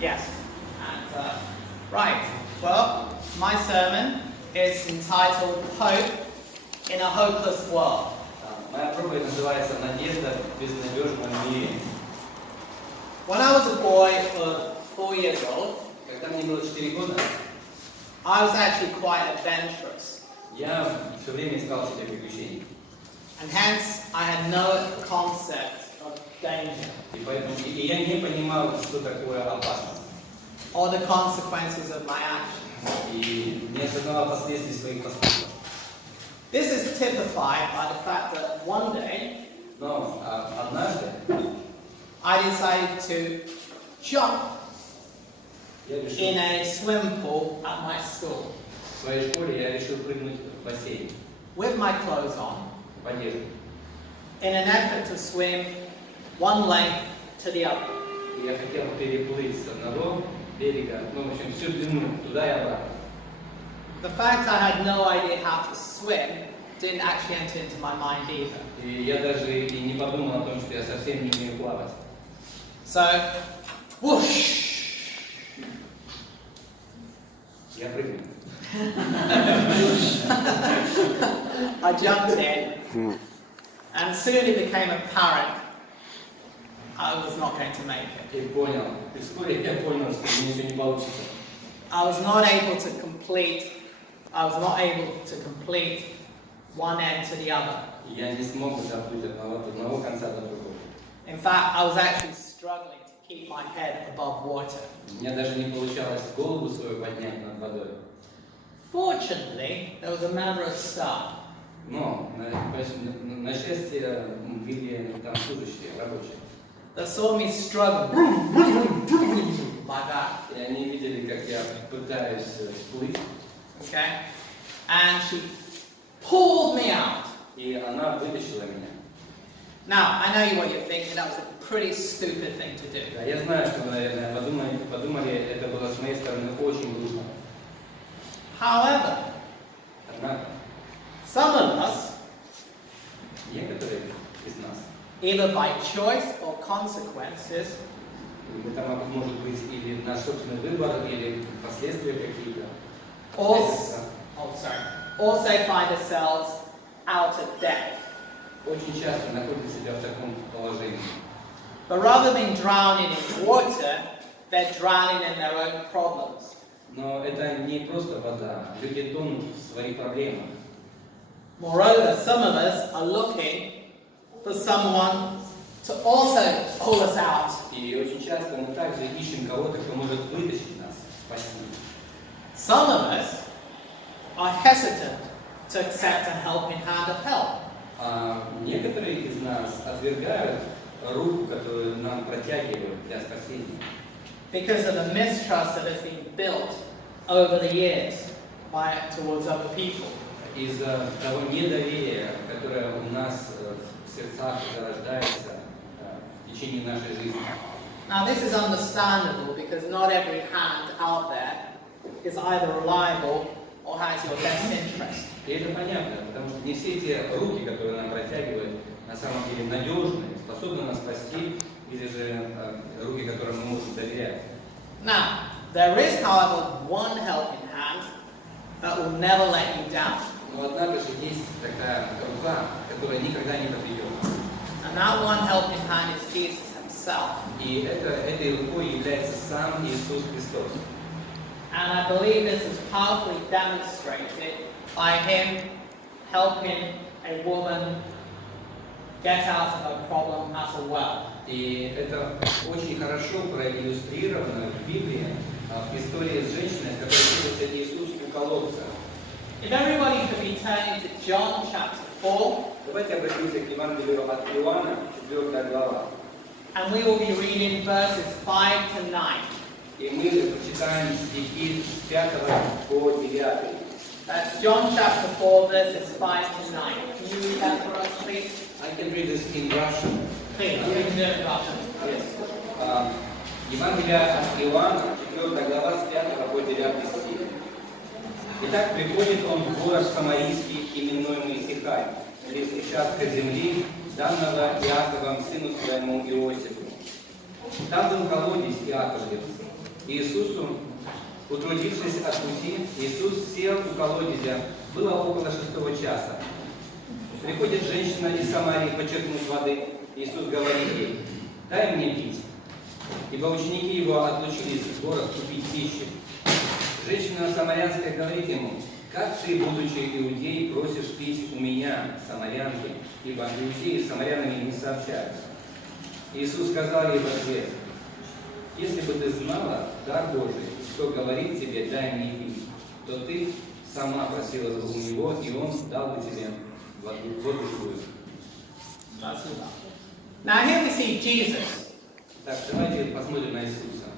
Yes. And, right. Well, my sermon is entitled Hope in a Hopeless World. Моя проповедь называется «Надежда в безнадежном мире». When I was a boy of 4 years old, Когда мне было 4 года, I was actually quite adventurous. я все время искал себе приключений. And hence, I had no concept of danger И поэтому я не понимал, что такое опасность. or the consequences of my actions. И не осознавал последствий своих поступков. This is typified by the fact that one day, Но однажды I decided to jump я in решил, a swim pool at my school в своей школе я решил прыгнуть в бассейн with my clothes on в одежде. in an effort to swim one length to the other. И я хотел переплыть с одного берега, ну, в общем, всю длину, туда и обратно. The fact I had no idea how to swim didn't actually enter into my mind either. И я даже и не подумал о том, что я совсем не умею плавать. So, whoosh! Я прыгнул. I jumped in, and soon it became apparent I was not going to make it. И понял. И вскоре я понял, что у меня ничего не получится. I was not able to complete one end to the other. И я не смог доплыть от одного конца до другого. In fact, I was actually struggling to keep my head above water. У меня даже не получалось голову свою поднять над водой. Fortunately, there was a member of staff Но, на счастье, были там служащие, рабочие. that saw me struggle like that. И они видели, как я пытаюсь всплыть. Okay? And she pulled me out. И она вытащила меня. Now, I know what you're thinking, that was a pretty stupid thing to do. Да, я знаю, что, наверное, подумали, это было с моей стороны очень глупо. However, Однако, some of us, некоторые из нас, either by choice or consequences, это может быть или наш собственный выбор, или последствия какие-то, also find ourselves out of depth. очень часто находят себя в таком положении. But rather than drowning in water, they're drowning in their own problems. Но это не просто вода. Люди тонут в своих проблемах. Moreover, some of us are looking for someone to also pull us out. И очень часто мы также ищем кого-то, кто может вытащить нас, спасти. Some of us are hesitant to accept a helping hand of help. А некоторые из нас отвергают руку, которую нам протягивают для спасения. Because of the mistrust that has been built over the years towards other people. Из-за того недоверия, которое у нас в сердцах зарождается в течение нашей жизни. Now this is understandable because not every hand out there is either reliable or has your best interest. И это понятно, потому что не все те руки, которые нам протягивают, на самом деле надежные, способны нас спасти, или же руки, которым мы можем доверять. Now, there is, however, one helping hand that will never let you down. Но однако же есть такая рука, которая никогда не подведет. And that one helping hand is Jesus himself. И этой рукой является сам Иисус Христос. And I believe this is powerfully demonstrated by him helping a woman get out of her problem at a well. И это очень хорошо проиллюстрировано в Библии, в истории с женщиной, с которой встретился Иисус у колодца. If everybody could be turning to John chapter 4, Давайте обратимся к Евангелию от Иоанна, 4 глава. and we will be reading verses 5 to 9. И мы прочитаем стихи с 5 по 9. That's John chapter 4, verses 5 to 9. Can you read that for us, please? I can read this in Russian. Please, you can do it in Russian. Yes. Евангелие от Иоанна, 4 глава, с 5 по 9 стих. Итак, приходит он в город Самарийский, именуемый Сихарь, близ участка земли, данного Иаковом сыну своему Иосифу. Там был колодец Иаковлев. Иисусу, утрудившись от пути, Иисус сел у колодезя. Было около 6 часа. Приходит женщина из Самарии почерпнуть воды. Иисус говорит ей: дай мне пить. Ибо ученики его отлучились в город купить пищу. Женщина самарянская говорит ему: как ты, будучи иудей, просишь пить у меня, самарянки, ибо иудеи с самарянами не сообщаются. Иисус сказал ей в ответ: если бы ты знала дар Божий, что говорит тебе, дай мне пить, то ты сама просила бы у него, и он дал бы тебе воду живую. Now here we see Jesus. Так, давайте посмотрим на Иисуса.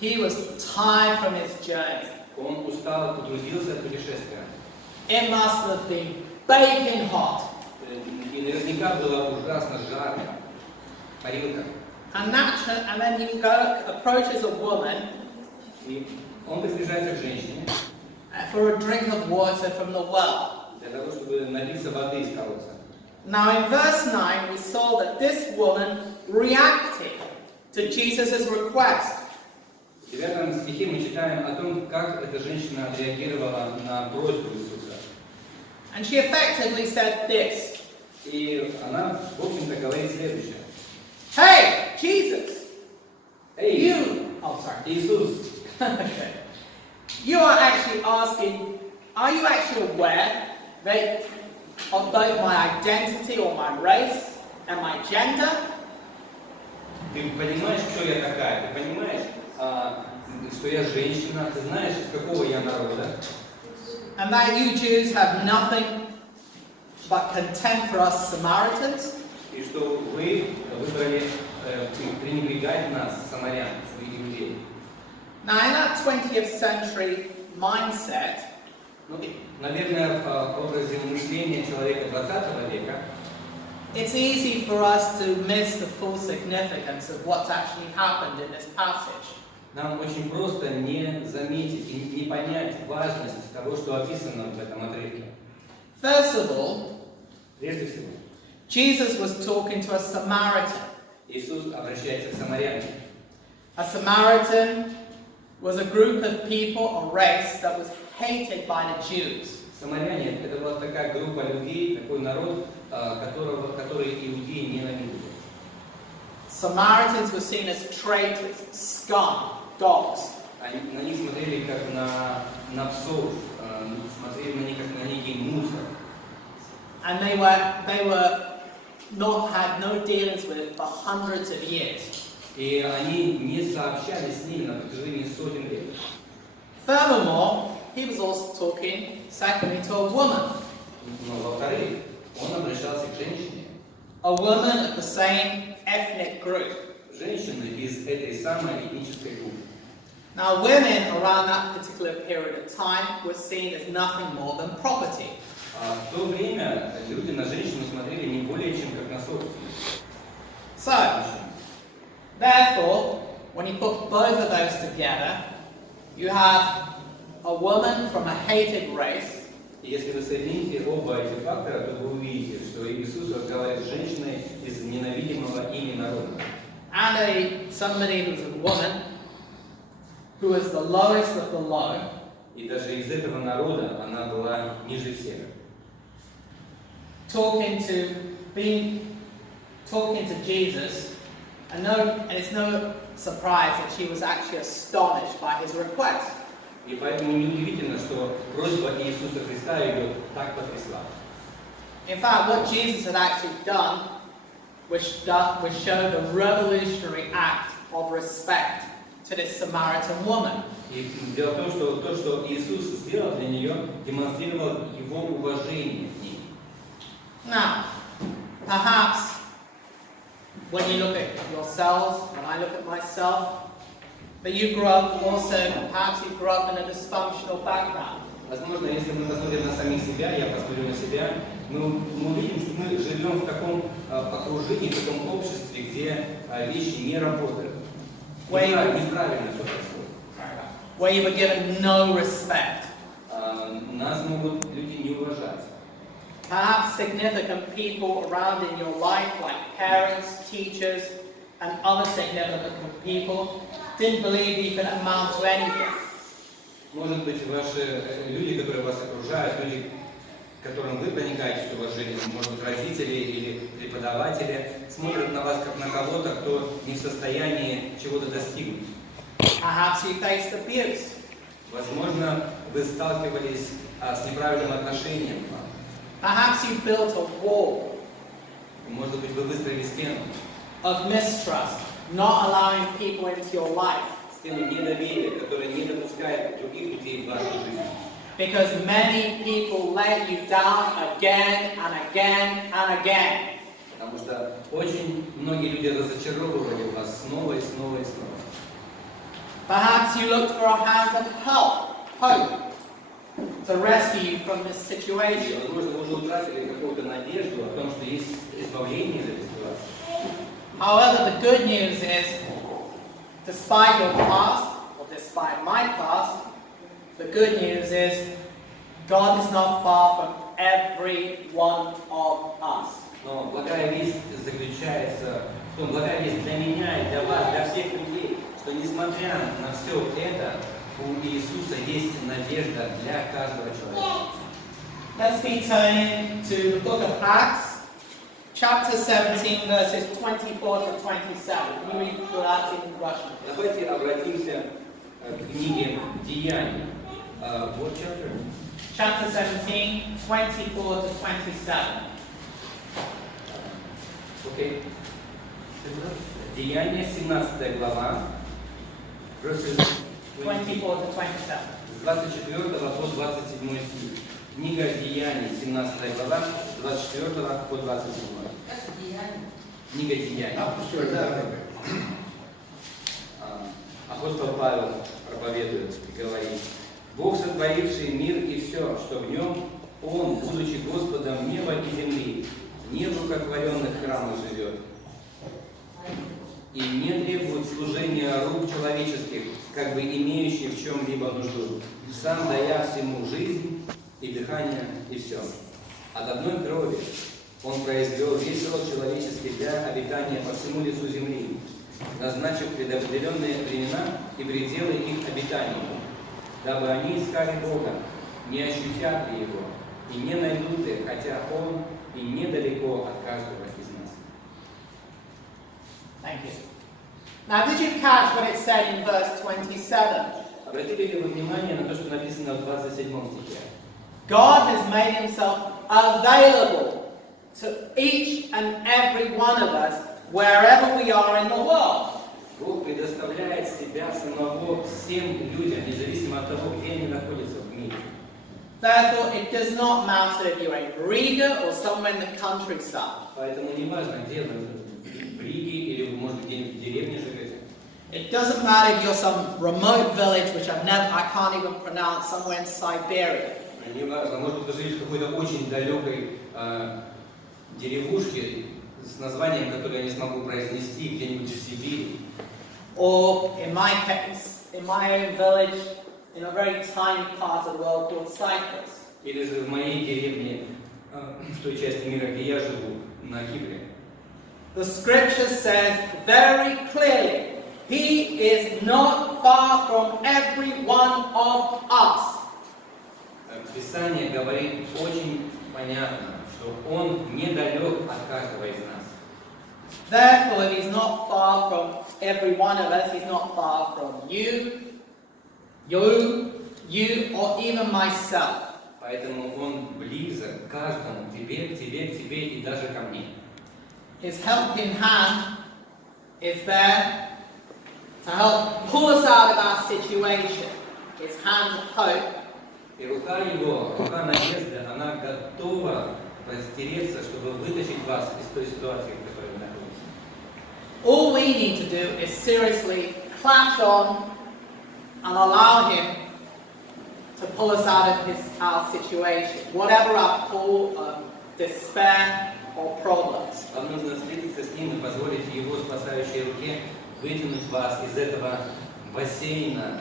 He was tired from his journey. Он устал, потрудился от путешествия. It must have been baking hot. И наверняка было ужасно жарко. Парилка. And then he approaches a woman И он приближается к женщине for a drink of water from the well. для того, чтобы напиться воды из колодца. Now in verse 9 we saw that this woman reacted to Jesus' request. В 9 стихе мы читаем о том, как эта женщина отреагировала на просьбу Иисуса. And she effectively said this: И она, в общем-то, говорит следующее. Hey, Jesus! Эй, Oh, sorry. Иисус, Okay. You are actually asking, are you actually aware that of both my identity or my race and my gender? ты понимаешь, кто я такая? Ты понимаешь, что я женщина? Ты знаешь, из какого я народа? And that you Jews have nothing but contempt for us Samaritans? И что вы выбрали пренебрегать нас, самарян, иудеев. Now in that 20th century mindset, Ну, наверное, в образе мышления человека 20 века it's easy for us to miss the full significance of what's actually happened in this passage. нам очень просто не заметить и не понять важность того, что описано в этом отрывке. First of all, Прежде всего, Jesus was talking to a Samaritan. Иисус обращается к самарянам. A Samaritan was a group of people or race that was hated by the Jews. Самаряне – это была такая группа людей, такой народ, который иудеи ненавидели. Samaritans were seen as traitors, scum, dogs. Они на них смотрели как на псов, смотрели на них как на некий мусор. And they had no dealings with for hundreds of years. И они не сообщались с ними на протяжении сотен лет. Furthermore, he was also talking, secondly, to a woman. Но во-вторых, он обращался к женщине. A woman of the same ethnic group. Женщины из этой самой этнической группы. Now, women around that particular period of time were seen as nothing more than property. В то время люди на женщину смотрели не более чем как на собственность. So, therefore, when you put both of those together, you have a woman from a hated race. И если вы соедините оба эти фактора, то вы увидите, что Иисус разговаривает с женщиной из ненавидимого ими народа. And somebody who's a woman who is the lowest of the low. И даже из этого народа она была ниже всех. Talking to Jesus, and it's no surprise that she was actually astonished by his request. И поэтому неудивительно, что просьба Иисуса Христа ее так потрясла. In fact, what Jesus had actually done was show the revolutionary act of respect to this Samaritan woman. И дело в том, что то, что Иисус сделал для нее, демонстрировал его уважение к ней. Now, perhaps when you look at yourselves, when I look at myself, but you grew up also, perhaps you grew up in a dysfunctional background. Возможно, если мы посмотрим на самих себя, я посмотрю на себя, мы увидим, что мы живем в таком окружении, в таком обществе, где вещи не работают. Неправильно все происходит. Where you were given no respect. Нас могут люди не уважать. Perhaps significant people around in your life, like parents, teachers, and other significant people didn't believe he could amount to anything. Может быть, ваши люди, которые вас окружают, люди, к которым вы проникаете с уважением, может быть, родители или преподаватели, смотрят на вас как на кого-то, кто не в состоянии чего-то достигнуть. Perhaps you faced abuse. Возможно, вы сталкивались с неправильным отношением к вам. Perhaps you built a wall Может быть, вы выстроили стену. of mistrust, not allowing people into your life. Стену недоверия, которая не допускает других людей в вашу жизнь. Because many people let you down again and again and again. Потому что очень многие люди разочаровывали вас снова и снова и снова. Perhaps you looked for a hand of help, hope, to rescue you from this situation. Возможно, вы уже утратили какую-то надежду о том, что есть избавление из этой ситуации. However, the good news is, despite your past, or despite my past, the good news is, God is not far from every one of us. Но благая весть заключается в том, благая весть для меня и для вас, для всех людей, что несмотря на все это, у Иисуса есть надежда для каждого человека. Let's be turning to the book of Acts, chapter 17, verses 24 to 27. Can you read through that in Russian? Давайте обратимся к книге Деяний. What chapter? Chapter 17, 24 to 27. Окей. Деяния, 17 глава, verses 24 to 27. с 24 по 27 стих. Книга Деяний, 17 глава, с 24 по 27. Книга Деяний. Апостол Павел проповедует и говорит: Бог, сотворивший мир и все, что в нем, Он, будучи Господом неба и земли, не в рукотворенных храмах живет и не требует служения рук человеческих, как бы имеющих в чем-либо нужду, сам дая всему жизнь и дыхание и все. От одной крови Он произвел весь род человеческий для обитания по всему лицу земли, назначив предопределенные времена и пределы их обитания, дабы они искали Бога, не ощутят ли Его, и не найдут их, хотя Он и недалеко от каждого из нас. Thank you. Now, did you catch what it said in verse 27? Обратили ли вы внимание на то, что написано в 27 стихе? God has made himself available to each and every one of us wherever we are in the world. Бог предоставляет себя самого всем людям, независимо от того, где они находятся в мире. Therefore, it does not matter if you're in Riga or somewhere in the countryside. Поэтому не важно, где вы, в Риге или, может быть, где-нибудь в деревне живете. It doesn't matter if you're some remote village, which I can't even pronounce, somewhere in Siberia. Не важно, может быть, вы живете в какой-то очень далекой деревушке с названием, которое я не смогу произнести, где-нибудь в Сибири. Or, in my case, in my own village, in a very tiny part of the world called Cyprus. Или же в моей деревне, в той части мира, где я живу, на Кипре. The scripture says very clearly, He is not far from every one of us. Писание говорит очень понятно, что Он недалек от каждого из нас. Therefore, if He's not far from every one of us, He's not far from you, or even myself. Поэтому Он близок к каждому, к тебе и даже ко мне. His helping hand is there to help pull us out of our situation. His hand of hope. И рука Его, рука надежды, она готова простереться, чтобы вытащить вас из той ситуации, в которой вы находитесь. All we need to do is seriously clutch on and allow Him to pull us out of our situation, whatever our pull of despair or problems. Вам нужно встретиться с Ним и позволить Его спасающей руке вытянуть вас из этого бассейна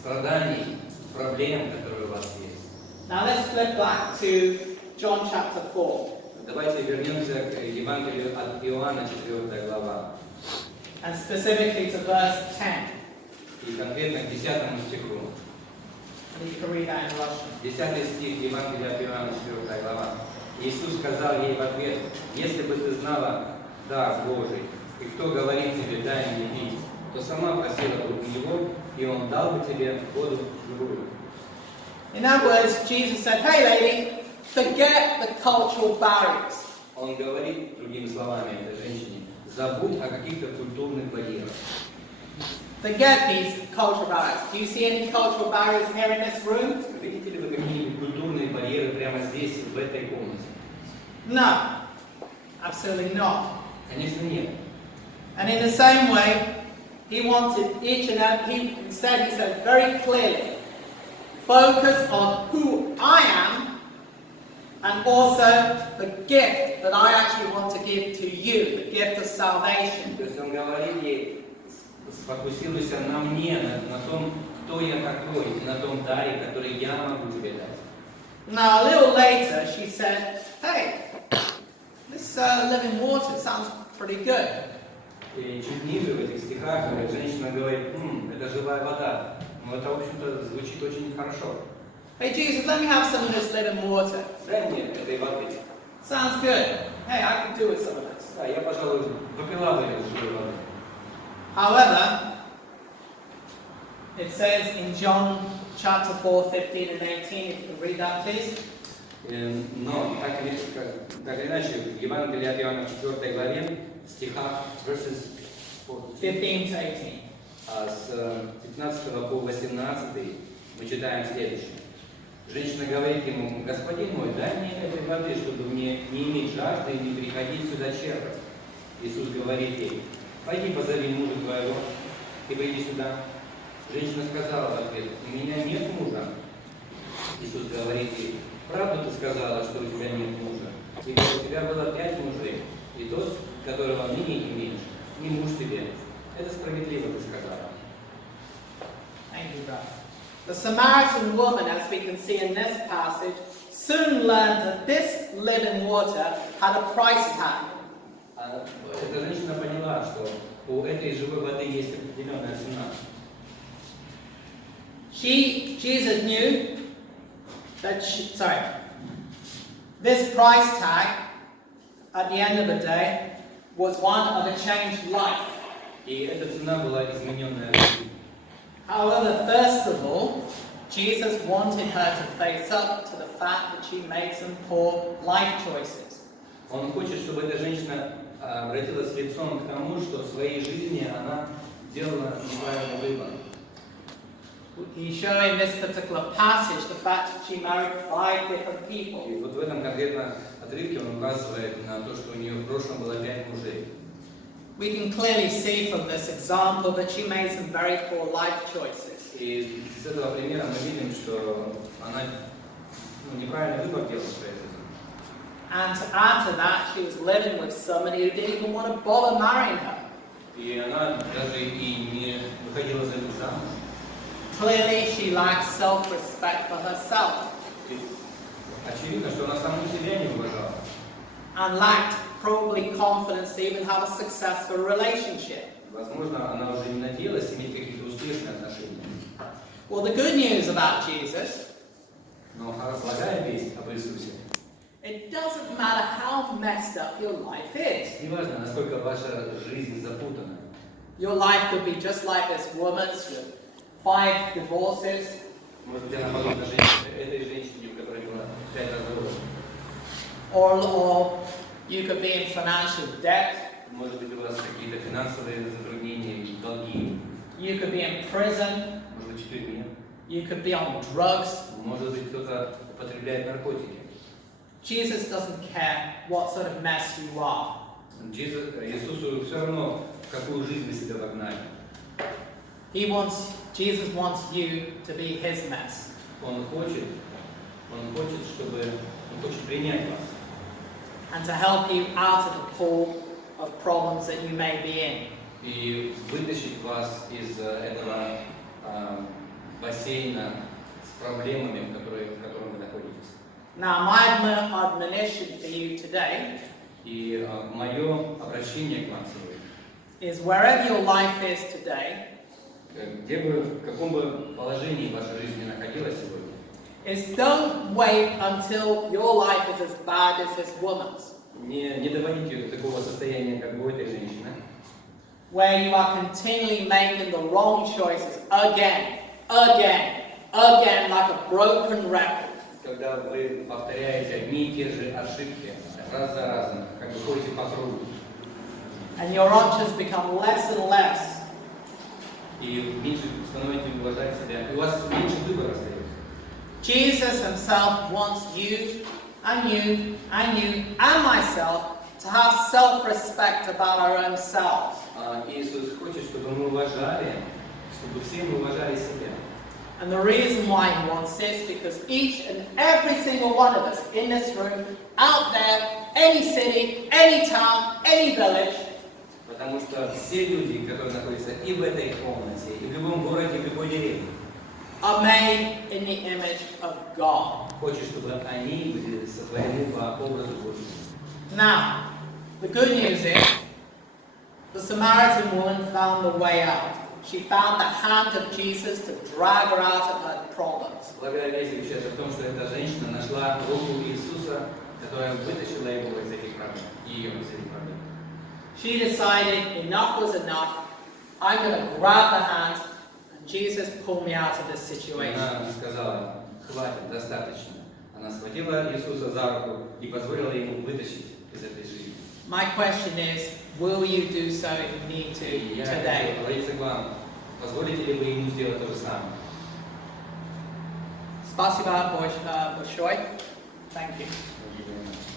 страданий, проблем, которые у вас есть. Now let's flip back to John chapter 4. давайте вернемся к Евангелию от Иоанна, 4 глава. and specifically to verse 10. И конкретно к 10 стиху. And you can read that in Russian. 10 стих Евангелия от Иоанна, 4 глава. Иисус сказал ей в ответ: «Если бы ты знала дар Божий, и кто говорит тебе, дай мне пить, то сама просила бы у Него, и Он дал бы тебе воду живую». In other words, Jesus said, hey lady, forget the cultural barriers. Он говорит, другими словами, этой женщине: забудь о каких-то культурных барьерах. Forget these cultural barriers. Do you see any cultural barriers here in this room? Видите ли вы какие-нибудь культурные барьеры прямо здесь, в этой комнате? No. Absolutely not. Конечно, нет. And in the same way, he wanted each and every, he said very clearly, focus on who I am and also the gift that I actually want to give to you, the gift of salvation. То есть он говорит ей: сфокусируйся на мне, на том, кто я такой, и на том даре, который я могу тебе дать. Now, a little later, she said, hey, this living water sounds pretty good. И чуть ниже в этих стихах женщина говорит: это живая вода. Но это, в общем-то, звучит очень хорошо. Hey, Jesus, let me have some of this living water. Дай мне этой воды. Sounds good. Hey, I can do with some of this. Да, я, пожалуй, попила бы эту живую воду. However, it says in John chapter 4, 15 and 18, if you can read that, please. Но, так или иначе, в Евангелии от Иоанна 4 главе, стихах verses 15 to 18. с 15 по 18 мы читаем следующее. Женщина говорит ему: «Господин мой, дай мне этой воды, чтобы мне не иметь жажды и не приходить сюда черпать». Иисус говорит ей: «Пойди позови мужа твоего и приди сюда». Женщина сказала в ответ: «У меня нет мужа». Иисус говорит ей: «Правду ты сказала, что у тебя нет мужа, ибо у тебя было 5 мужей, и тот, которого ныне имеешь, не муж тебе. Это справедливо ты сказала». Thank you, brother. The Samaritan woman, as we can see in this passage, soon learned that this living water had a price tag. Эта женщина поняла, что у этой живой воды есть определенная цена. Jesus knew that this price tag, at the end of the day, was one of a changed life. И эта цена была измененная жизнь. However, first of all, Jesus wanted her to face up to the fact that she made some poor life choices. Он хочет, чтобы эта женщина обратилась лицом к тому, что в своей жизни она делала неправильный выбор. He's showing this particular passage the fact that she married 5 different people. И вот в этом конкретном отрывке он указывает на то, что у нее в прошлом было 5 мужей. We can clearly see from this example that she made some very poor life choices. И с этого примера мы видим, что она неправильный выбор делала в своей жизни. And to add to that, she was living with somebody who didn't even want to bother marrying her. И она даже и не выходила за них замуж. Clearly, she lacked self-respect for herself И очевидно, что она саму себя не уважала. and lacked probably confidence to even have a successful relationship. Возможно, она уже не надеялась иметь какие-то успешные отношения. Well, the good news about Jesus, Но благая весть об Иисусе: it doesn't matter how messed up your life is. неважно, насколько ваша жизнь запутана. Your life could be just like this woman's with 5 divorces, Может быть, она подобна этой женщине, у которой было 5 разводов. or you could be in financial debt, Может быть, у вас какие-то финансовые затруднения, долги. you could be in prison, Может быть, в тюрьме. you could be on drugs. Может быть, кто-то употребляет наркотики. Jesus doesn't care what sort of mess you are. Иисусу все равно, в какую жизнь вы себя вогнали. Jesus wants you to be his mess. Он хочет, чтобы он хочет принять вас. And to help you out of the pool of problems that you may be in. И вытащить вас из этого бассейна с проблемами, в котором вы находитесь. Now, my admonition for you today И мое обращение к вам сегодня, is wherever your life is today, где бы, в каком бы положении ваша жизнь ни находилась сегодня, is don't wait until your life is as bad as this woman's, не доводите до такого состояния, как у этой женщины, where you are continually making the wrong choices again, like a broken record. когда вы повторяете одни и те же ошибки раз за разом, как бы ходите по кругу, And your options become less and less. и меньше становитесь уважать себя, и у вас меньше выбора остается. Jesus himself wants you and you and you and myself to have self-respect about our own selves. Иисус хочет, чтобы мы уважали, чтобы все мы уважали себя. And the reason why he wants this, because each and every single one of us in this room, out there, any city, any town, any village, Потому что все люди, которые находятся и в этой комнате, и в любом городе, и в любой деревне, are made in the image of God. хочет, чтобы они были сотворены по образу Божьему. Now, the good news is, the Samaritan woman found the way out. She found the hand of Jesus to drag her out of her problems. Благая весть заключается в том, что эта женщина нашла руку Иисуса, которая вытащила его из этих проблем, ее из этих проблем. She decided enough was enough. I'm going to grab the hand and Jesus pulled me out of this situation. Она сказала: хватит, достаточно. Она схватила Иисуса за руку и позволила ему вытащить из этой жизни. My question is, will you do so if you need to И я today? хочу обратиться к вам. Позволите ли вы ему сделать то же самое? Спасибо большое. Thank you. Thank you very much.